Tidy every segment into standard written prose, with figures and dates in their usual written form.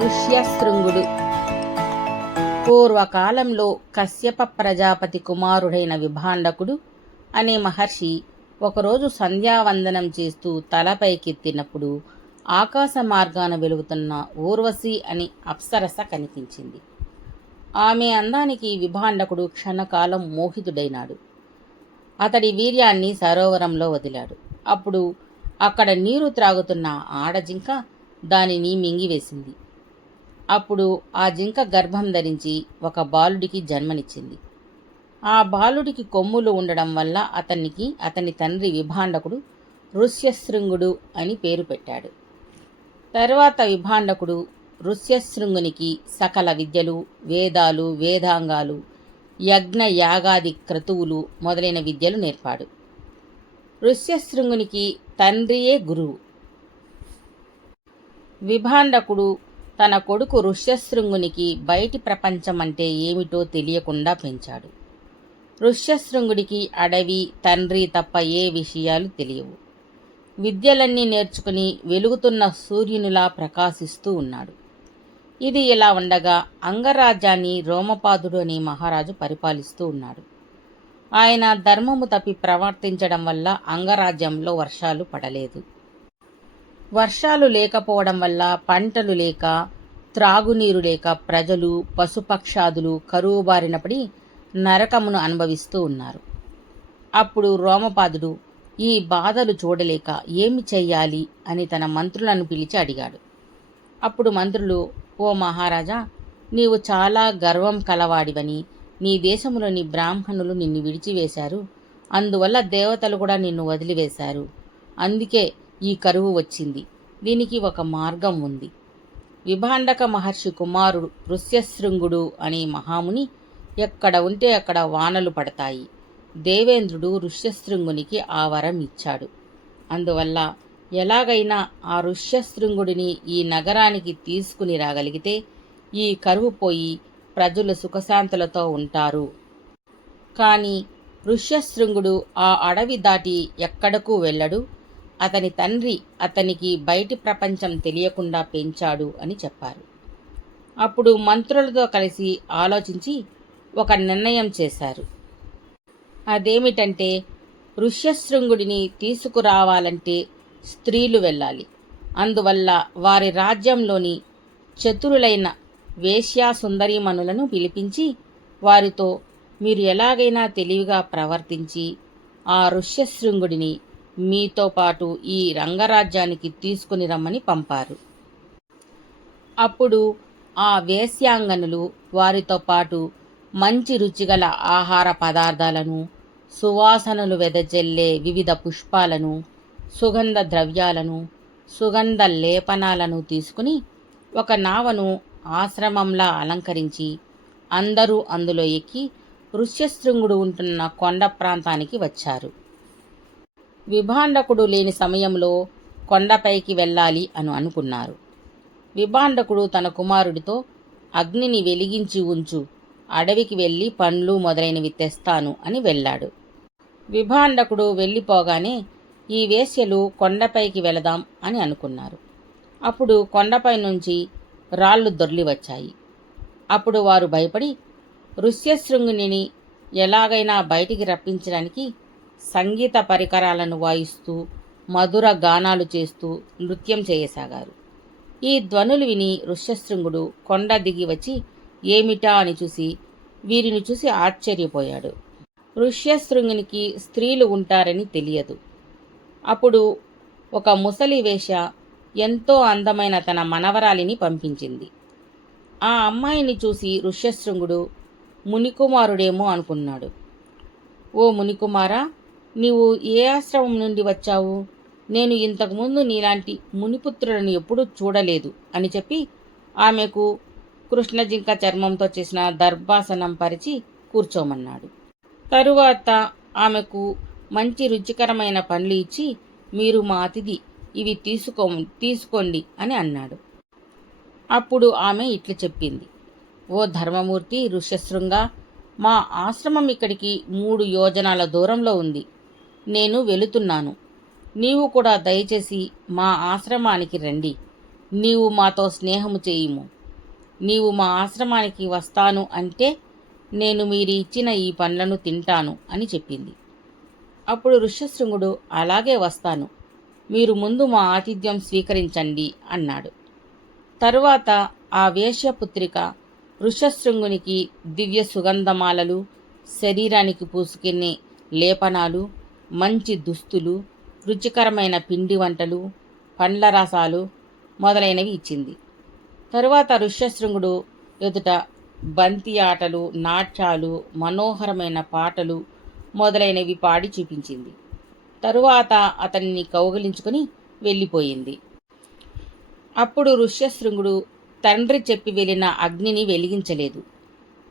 ఋష్యశృంగుడు. పూర్వకాలంలో కశ్యప ప్రజాపతి కుమారుడైన విభాండకుడు అనే మహర్షి ఒకరోజు సంధ్యావందనం చేస్తూ తలపైకెత్తినప్పుడు ఆకాశ మార్గాన వెలుగుతున్న ఊర్వశి అని అప్సరస కనిపించింది. ఆమె అందానికి విభాండకుడు క్షణకాలం మోహితుడైనాడు. అతడి వీర్యాన్ని సరోవరంలో వదిలాడు. అప్పుడు అక్కడ నీరు త్రాగుతున్న ఆడజింక దానిని మింగివేసింది. అప్పుడు ఆ జింక గర్భం ధరించి ఒక బాలుడికి జన్మనిచ్చింది. ఆ బాలుడికి కొమ్ములు ఉండడం వల్ల అతని తండ్రి విభాండకుడు ఋష్యశృంగుడు అని పేరు పెట్టాడు. తరువాత విభాండకుడు ఋష్యశృంగునికి సకల విద్యలు, వేదాలు, వేదాంగాలు, యజ్ఞ యాగాది క్రతువులు మొదలైన విద్యలు నేర్పాడు. ఋష్యశృంగునికి తండ్రియే గురువు. విభాండకుడు తన కొడుకు ఋష్యశృంగునికి బయటి ప్రపంచం అంటే ఏమిటో తెలియకుండా పెంచాడు. ఋష్యశృంగుడికి అడవి, తండ్రి తప్ప ఏ విషయాలు తెలియవు. విద్యలన్నీ నేర్చుకుని వెలుగుతున్న సూర్యునిలా ప్రకాశిస్తూ ఉన్నాడు. ఇది ఇలా ఉండగా అంగరాజ్యాన్ని రోమపాదుడు అనే మహారాజు పరిపాలిస్తూ ఉన్నాడు. ఆయన ధర్మము తప్పి ప్రవర్తించడం వల్ల అంగరాజ్యంలో వర్షాలు పడలేదు. వర్షాలు లేకపోవడం వల్ల పంటలు లేక, త్రాగునీరు లేక ప్రజలు, పశుపక్షాదులు కరువు బారిన పడి నరకమును అనుభవిస్తూ ఉన్నారు. అప్పుడు రోమపాదుడు ఈ బాధలు చూడలేక ఏమి చెయ్యాలి అని తన మంత్రులను పిలిచి అడిగాడు. అప్పుడు మంత్రులు, ఓ మహారాజా, నీవు చాలా గర్వం కలవాడివని, నీ దేశంలోని బ్రాహ్మణులు నిన్ను విడిచివేశారు, అందువల్ల దేవతలు కూడా నిన్ను వదిలివేశారు. అందుకే ఈ కరువు వచ్చింది. దీనికి ఒక మార్గం ఉంది. విభాండక మహర్షి కుమారుడు ఋష్యశృంగుడు అనే మహాముని ఎక్కడ ఉంటే అక్కడ వానలు పడతాయి. దేవేంద్రుడు ఋష్యశృంగునికి ఆ వరం ఇచ్చాడు. అందువల్ల ఎలాగైనా ఆ ఋష్యశృంగుడిని ఈ నగరానికి తీసుకుని రాగలిగితే ఈ కరువు పోయి ప్రజలు సుఖశాంతులతో ఉంటారు. కానీ ఋష్యశృంగుడు ఆ అడవి దాటి ఎక్కడకు వెళ్ళడు. అతని తండ్రి అతనికి బయటి ప్రపంచం తెలియకుండా పెంచాడు అని చెప్పారు. అప్పుడు మంత్రులతో కలిసి ఆలోచించి ఒక నిర్ణయం చేశారు. అదేమిటంటే, ఋష్యశృంగుడిని తీసుకురావాలంటే స్త్రీలు వెళ్ళాలి. అందువల్ల వారి రాజ్యంలోని చతురులైన వేశ్యా సుందరీమణులను పిలిపించి వారితో, మీరు ఎలాగైనా తెలివిగా ప్రవర్తించి ఆ ఋష్యశృంగుడిని మీతో పాటు ఈ రంగరాజ్యానికి తీసుకుని రమ్మని పంపారు. అప్పుడు ఆ వేశ్యాంగనులు వారితో పాటు మంచి రుచిగల ఆహార పదార్థాలను, సువాసనలు వెదజల్లే వివిధ పుష్పాలను, సుగంధ ద్రవ్యాలను, సుగంధ లేపనాలను తీసుకుని ఒక నావను ఆశ్రమంలా అలంకరించి అందరూ అందులో ఎక్కి ఋష్యశృంగుడు ఉంటున్న కొండ ప్రాంతానికి వచ్చారు. విభాండకుడు లేని సమయంలో కొండపైకి వెళ్ళాలి అని అనుకున్నారు. విభాండకుడు తన కుమారుడితో, అగ్నిని వెలిగించి ఉంచు, అడవికి వెళ్ళి పండ్లు మొదలైనవి తెస్తాను అని వెళ్ళాడు. విభాండకుడు వెళ్ళిపోగానే ఈ వేశ్యలు కొండపైకి వెళదాం అని అనుకున్నారు. అప్పుడు కొండపై నుంచి రాళ్ళు దొర్లి వచ్చాయి. అప్పుడు వారు భయపడి ఋష్యశృంగుని ఎలాగైనా బయటికి రప్పించడానికి సంగీత పరికరాలను వాయిస్తూ మధుర గానాలు చేస్తూ నృత్యం చేయసాగారు. ఈ ధ్వనులు విని ఋష్యశృంగుడు కొండ దిగి వచ్చి ఏమిటా అని చూసి వీరిని చూసి ఆశ్చర్యపోయాడు. ఋష్యశృంగునికి స్త్రీలు ఉంటారని తెలియదు. అప్పుడు ఒక ముసలి వేశ్య ఎంతో అందమైన తన మనవరాలిని పంపించింది. ఆ అమ్మాయిని చూసి ఋష్యశృంగుడు మునికుమారుడేమో అనుకున్నాడు. ఓ మునికుమారా, నీవు ఏ ఆశ్రమం నుండి వచ్చావు? నేను ఇంతకుముందు నీలాంటి మునిపుత్రులను ఎప్పుడూ చూడలేదు అని చెప్పి ఆమెకు కృష్ణజింక చర్మంతో చేసిన దర్భాసనం పరిచి కూర్చోమన్నాడు. తరువాత ఆమెకు మంచి రుచికరమైన పండ్లు ఇచ్చి, మీరు మా అతిథి, ఇవి తీసుకోండి అని అన్నాడు. అప్పుడు ఆమె ఇట్లు చెప్పింది, ఓ ధర్మమూర్తి ఋష్యశృంగ, మా ఆశ్రమం ఇక్కడికి 3 యోజనాల దూరంలో ఉంది. నేను వెళుతున్నాను. నీవు కూడా దయచేసి మా ఆశ్రమానికి రండి. నీవు మాతో స్నేహము చేయుము. నీవు మా ఆశ్రమానికి వస్తాను అంటే నేను మీరు ఇచ్చిన ఈ పండ్లను తింటాను అని చెప్పింది. అప్పుడు ఋష్యశృంగుడు, అలాగే వస్తాను, మీరు ముందు మా ఆతిథ్యం స్వీకరించండి అన్నాడు. తరువాత ఆ వేశ్యపుత్రిక ఋష్యశృంగునికి దివ్య సుగంధమాలలు, శరీరానికి పూసుకునే లేపనాలు, మంచి దుస్తులు, రుచికరమైన పిండి వంటలు, పండ్ల రసాలు మొదలైనవి ఇచ్చింది. తరువాత ఋష్యశృంగుడు ఎదుట బంతి ఆటలు, నాట్యాలు, మనోహరమైన పాటలు మొదలైనవి పాడి చూపించింది. తరువాత అతన్ని కౌగిలించుకుని వెళ్ళిపోయింది. అప్పుడు ఋష్యశృంగుడు తండ్రి చెప్పి వెళ్ళిన అగ్నిని వెలిగించలేదు.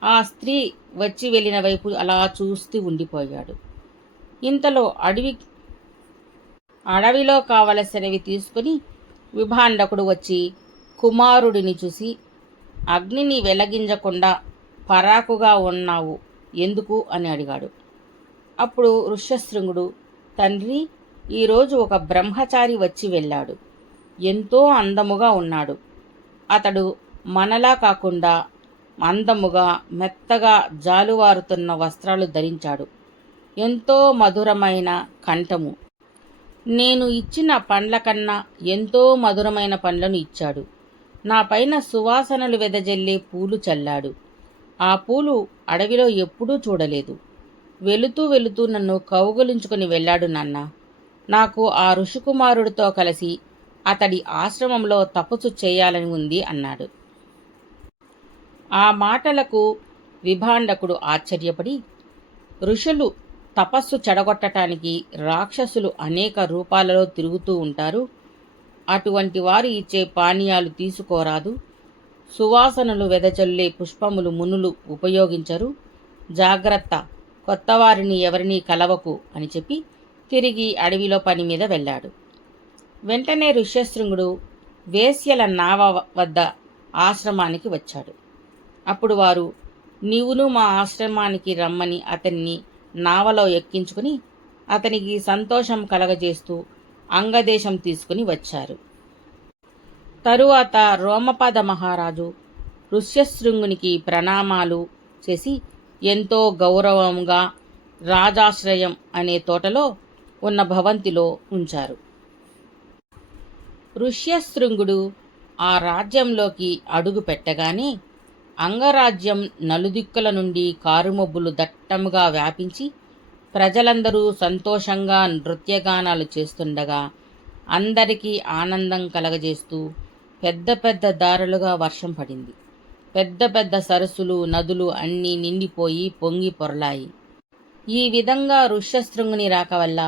ఆ స్త్రీ వచ్చి వెళ్ళిన వైపు అలా చూస్తూ ఉండిపోయాడు. ఇంతలో అడవిలో కావలసినవి తీసుకుని విభాండకుడు వచ్చి కుమారుడిని చూసి, అగ్నిని వెలిగించకుండా పరాకుగా ఉన్నావు ఎందుకు అని అడిగాడు. అప్పుడు ఋష్యశృంగుడు, తండ్రి, ఈరోజు ఒక బ్రహ్మచారి వచ్చి వెళ్ళాడు. ఎంతో అందముగా ఉన్నాడు. అతడు మనలా కాకుండా అందముగా మెత్తగా జాలువారుతున్న వస్త్రాలు ధరించాడు. ఎంతో మధురమైన కంఠము. నేను ఇచ్చిన పండ్ల కన్నా ఎంతో మధురమైన పండ్లను ఇచ్చాడు. నా పైన సువాసనలు వెదజల్లే పూలు చల్లాడు. ఆ పూలు అడవిలో ఎప్పుడూ చూడలేదు. వెళుతూ వెళుతూ నన్ను కౌగలించుకుని వెళ్ళాడు నాన్న. నాకు ఆ ఋషికుమారుడితో కలిసి అతడి ఆశ్రమంలో తపస్సు చేయాలని ఉంది అన్నాడు. ఆ మాటలకు విభాండకుడు ఆశ్చర్యపడి, ఋషులు తపస్సు చెడగొట్టడానికి రాక్షసులు అనేక రూపాలలో తిరుగుతూ ఉంటారు. అటువంటి వారు ఇచ్చే పానీయాలు తీసుకోరాదు. సువాసనలు వెదజల్లే పుష్పములు మునులు ఉపయోగించరు. జాగ్రత్త, కొత్తవారిని ఎవరినీ కలవకు అని చెప్పి తిరిగి అడవిలో పని మీద వెళ్ళాడు. వెంటనే ఋష్యశృంగుడు వేశ్యల నావ వద్ద ఆశ్రమానికి వచ్చాడు. అప్పుడు వారు, నీవును మా ఆశ్రమానికి రమ్మని అతన్ని నావలో ఎక్కించుకుని అతనికి సంతోషం కలగజేస్తూ అంగదేశం తీసుకుని వచ్చారు. తరువాత రోమపద మహారాజు ఋష్యశృంగునికి ప్రణామాలు చేసి ఎంతో గౌరవంగా రాజాశ్రయం అనే తోటలో ఉన్న భవంతిలో ఉంచారు. ఋష్యశృంగుడు ఆ రాజ్యంలోకి అడుగు పెట్టగానే అంగరాజ్యం నలుదిక్కుల నుండి కారుమబ్బులు దట్టముగా వ్యాపించి ప్రజలందరూ సంతోషంగా నృత్యగానాలు చేస్తుండగా అందరికీ ఆనందం కలగజేస్తూ పెద్ద పెద్ద దారులుగా వర్షం పడింది. పెద్ద పెద్ద సరస్సులు, నదులు అన్నీ నిండిపోయి పొంగి పొరలాయి. ఈ విధంగా ఋష్యశృంగుని రాక వల్ల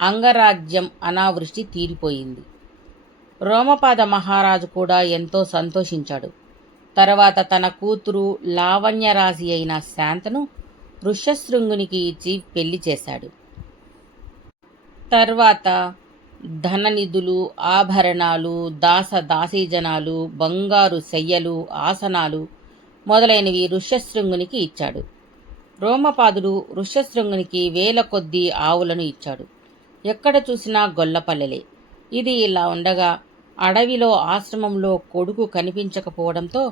అంగరాజ్యం అనావృష్టి తీరిపోయింది. రోమపాద మహారాజు కూడా ఎంతో సంతోషించాడు. తర్వాత తన కూతురు లావణ్యరాశి అయిన శాంతను ఋష్యశృంగునికి ఇచ్చి పెళ్లి చేశాడు. తర్వాత ధననిధులు, ఆభరణాలు, దాసీజనాలు, బంగారు శయ్యలు, ఆసనాలు మొదలైనవి ఋష్యశృంగునికి ఇచ్చాడు. రోమపాదుడు ఋష్యశృంగునికి వేల కొద్దీ ఆవులను ఇచ్చాడు. ఎక్కడ చూసినా గొల్లపల్లెలే. ఇది ఇలా ఉండగా అడవిలో ఆశ్రమంలో కొడుకు కనిపించకపోవడంతో,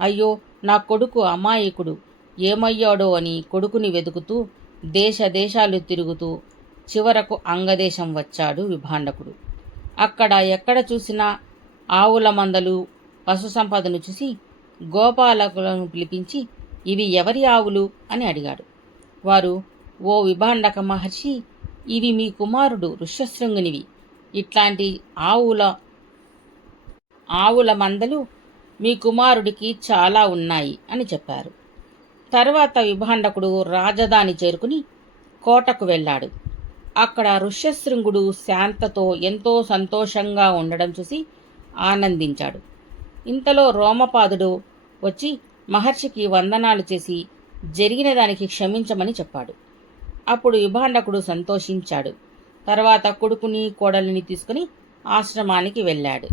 అయ్యో నా కొడుకు అమాయకుడు, ఏమయ్యాడో అని కొడుకుని వెతుకుతూ దేశాలు తిరుగుతూ చివరకు అంగదేశం వచ్చాడు విభాండకుడు. అక్కడ ఎక్కడ చూసినా ఆవుల మందలు, పశు సంపదను చూసి గోపాలకులను పిలిపించి, ఇవి ఎవరి ఆవులు అని అడిగాడు. వారు, ఓ విభాండక మహర్షి, ఇవి మీ కుమారుడు ఋష్యశృంగునివి. ఇట్లాంటి ఆవుల మందలు మీ కుమారుడికి చాలా ఉన్నాయి అని చెప్పారు. తర్వాత విభాండకుడు రాజధాని చేరుకుని కోటకు వెళ్ళాడు. అక్కడ ఋష్యశృంగుడు శాంతతో ఎంతో సంతోషంగా ఉండడం చూసి ఆనందించాడు. ఇంతలో రోమపాదుడు వచ్చి మహర్షికి వందనాలు చేసి జరిగిన దానికి క్షమించమని చెప్పాడు. అప్పుడు విభాండకుడు సంతోషించాడు. తర్వాత కొడుకుని, కోడలిని తీసుకుని ఆశ్రమానికి వెళ్ళాడు.